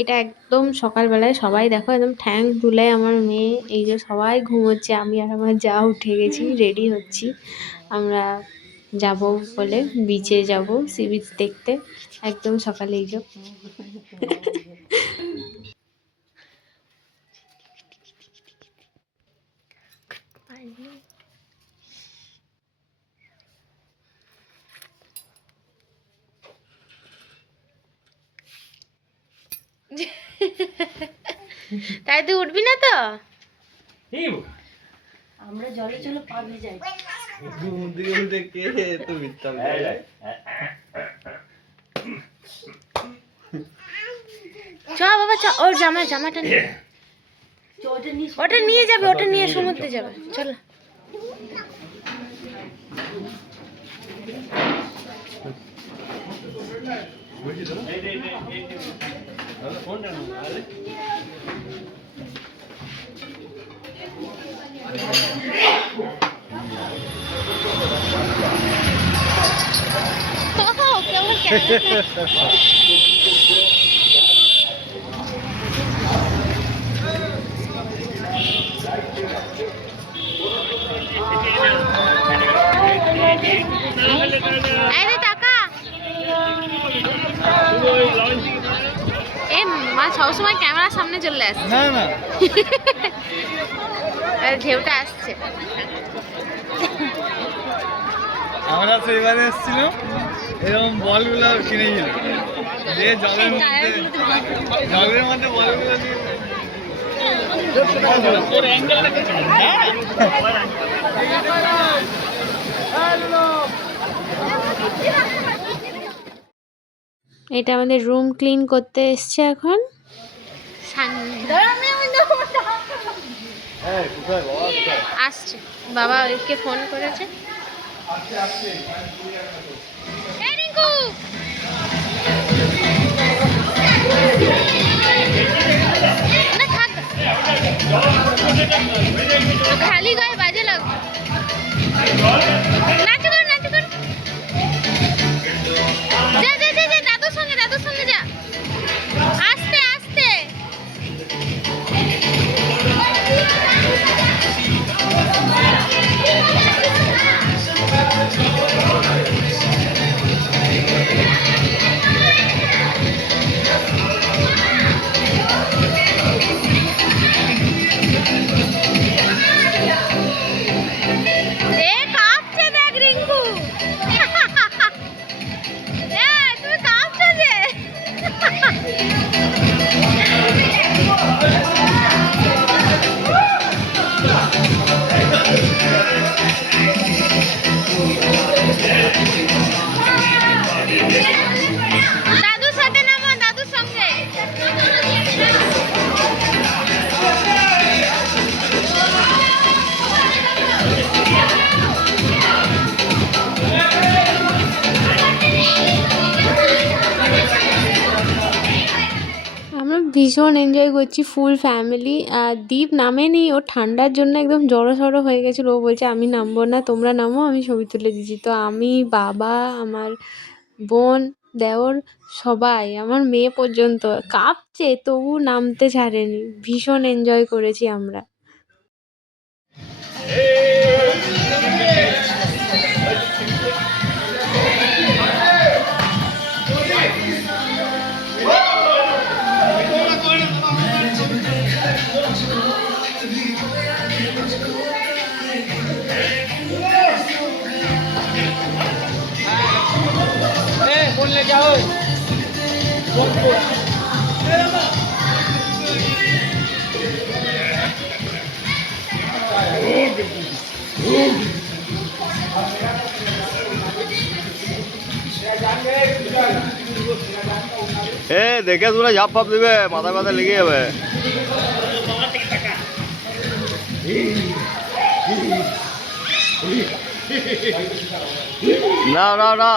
এটা একদম সকালবেলায় সবাই দেখো একদম ঠ্যাং তুলে আমার মেয়ে এই যে সবাই ঘুমোচ্ছে, আমি আর আমার যা উঠে গেছি, রেডি হচ্ছি। আমরা যাব বলে বিচে যাব, সি বিচ দেখতে। একদম সকালে এই যে তাই তুই উঠবি না তো? আমরা জলে চলো পা ভিজাই। চ বাবা চ, ওর জামাটা নিয়ে, ওটা নিয়ে যাবে, ওটা নিয়ে সমুদ্রে যাবে, চলো। মা সবসময় ক্যামেরার সামনে চলে আসছে। না না ঢেউটা আসছে। আমরা সেইবারে এসেছিলাম, এরকম বলগুলো কিনেছিল, যে জলের মধ্যে বলগুলো দিয়ে এটা আমাদের রুম ক্লিন করতে এসছে এখন। আসছে, বাবা ওকে ফোন করেছে। খালি গায়ে বাজে লাগবে। নাচো কর, নাচো কর। যা যা যা যা, দাদুর সঙ্গে যা। আস্তে আস্তে। দাদুর সাথে নামো, দাদুর সঙ্গে। আমরা ভীষণ এনজয় করছি ফুল ফ্যামিলি। আর দীপ নামেনি, ও ঠান্ডার জন্য একদম জড়ো হয়ে গেছিলো। ও বলছে আমি নামবো না, তোমরা নামো, আমি ছবি তুলে দিচ্ছি। তো আমি, বাবা, আমার বোন, দেওর, সবাই, আমার মেয়ে পর্যন্ত কাঁপছে, তবু নামতে ছাড়েনি। ভীষণ এনজয় করেছি আমরা। বললে যাও দেখে শুনে ঝাপ ফাপ দিবে, মাথায় মাথায় লেগে যাবে। না না না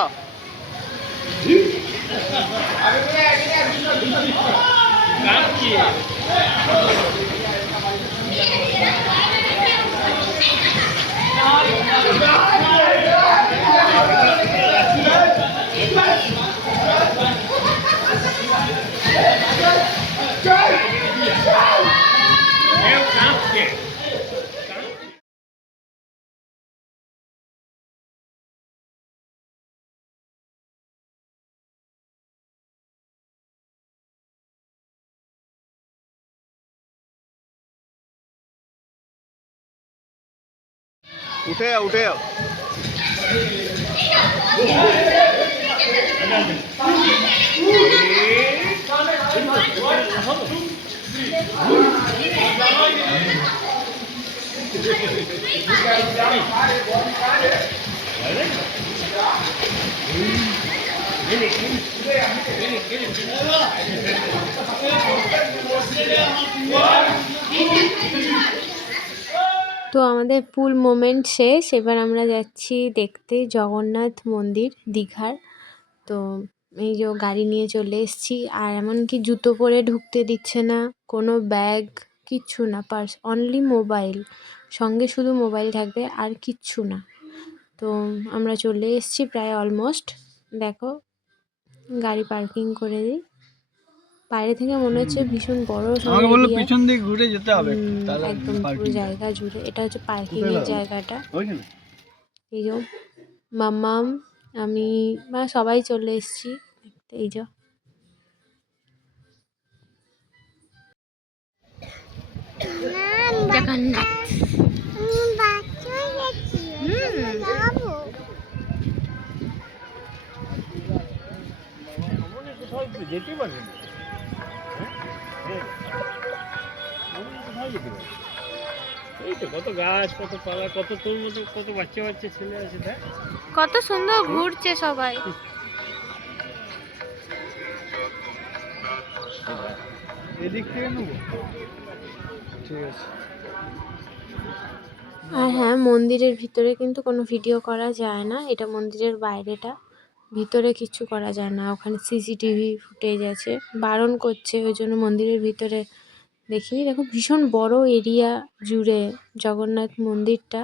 উঠে যাও, উঠে যাও। তো আমাদের পুল মোমেন্ট শেষ। এবার আমরা যাচ্ছি দেখতে জগন্নাথ মন্দির দীঘার। তো এই যে গাড়ি নিয়ে চলে এসেছি, আর এমনকি জুতো পরে ঢুকতে দিচ্ছে না, কোনো ব্যাগ কিচ্ছু না, পার্স অনলি মোবাইল, সঙ্গে শুধু মোবাইল থাকবে আর কিচ্ছু না। তো আমরা চলে এসেছি প্রায় অলমোস্ট। দেখো গাড়ি পার্কিং করে দিই। বাইরে থেকে মনে হচ্ছে ভীষণ বড় সড়ো এরিয়া, পিছন দিকে ঘুরে যেতে হবে, একদম পুরো জায়গা জুড়ে। এটা হচ্ছে পার্কিং এর জায়গাটা। এই যে মাম্মাম, আমি মানে সবাই চলে এসেছি দেখতে। এই যে জগন্নাথ। যেতে পারবেন এই তো কত গাছ, কত পালা, কত তোর মতো কত বাচ্চা বাচ্চা ছেলে আছে। দেখ কত সুন্দর ঘুরছে সবাই। এদিক থেকে নেবো, ঠিক আছে। আর হ্যাঁ, মন্দিরের ভিতরে কিন্তু কোনো ভিডিও করা যায় না, এটা মন্দিরের বাইরেটা, ভিতরে কিছু করা যায় না। ওখানে সিসিটিভি ফুটেজ আছে, বারণ করছে, ওই জন্য মন্দিরের ভিতরে দেখিনি। দেখো ভীষণ বড় এরিয়া জুড়ে জগন্নাথ মন্দিরটা,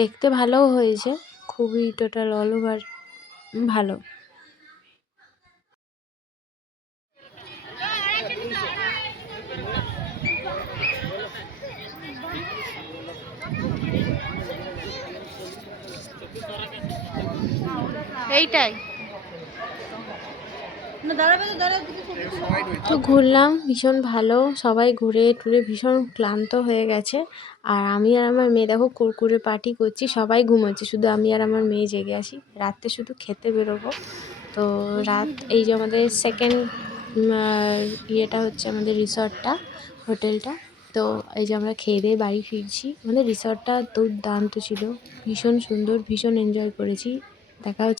দেখতে ভালোও হয়েছে, খুবই টোটাল অল ওভার ভালো। এইটাই তো ঘুরলাম ভীষণ ভালো, সবাই ঘুরে টুরে ভীষণ ক্লান্ত হয়ে গেছে। আর আমি আর আমার মেয়ে দেখো কুরকুরে পার্টি করছি, সবাই ঘুমোচ্ছে, শুধু আমি আর আমার মেয়ে জেগে আছি। রাতে শুধু খেতে বেরোবো। তো রাত এই যে আমাদের সেকেন্ড ইয়েটা হচ্ছে আমাদের রিসর্টটা, হোটেলটা। তো এই যে আমরা খেয়ে দিয়ে বাড়ি ফিরছি। আমাদের রিসর্টটা দুর্দান্ত ছিল, ভীষণ সুন্দর, ভীষণ এনজয় করেছি। দেখা হচ্ছে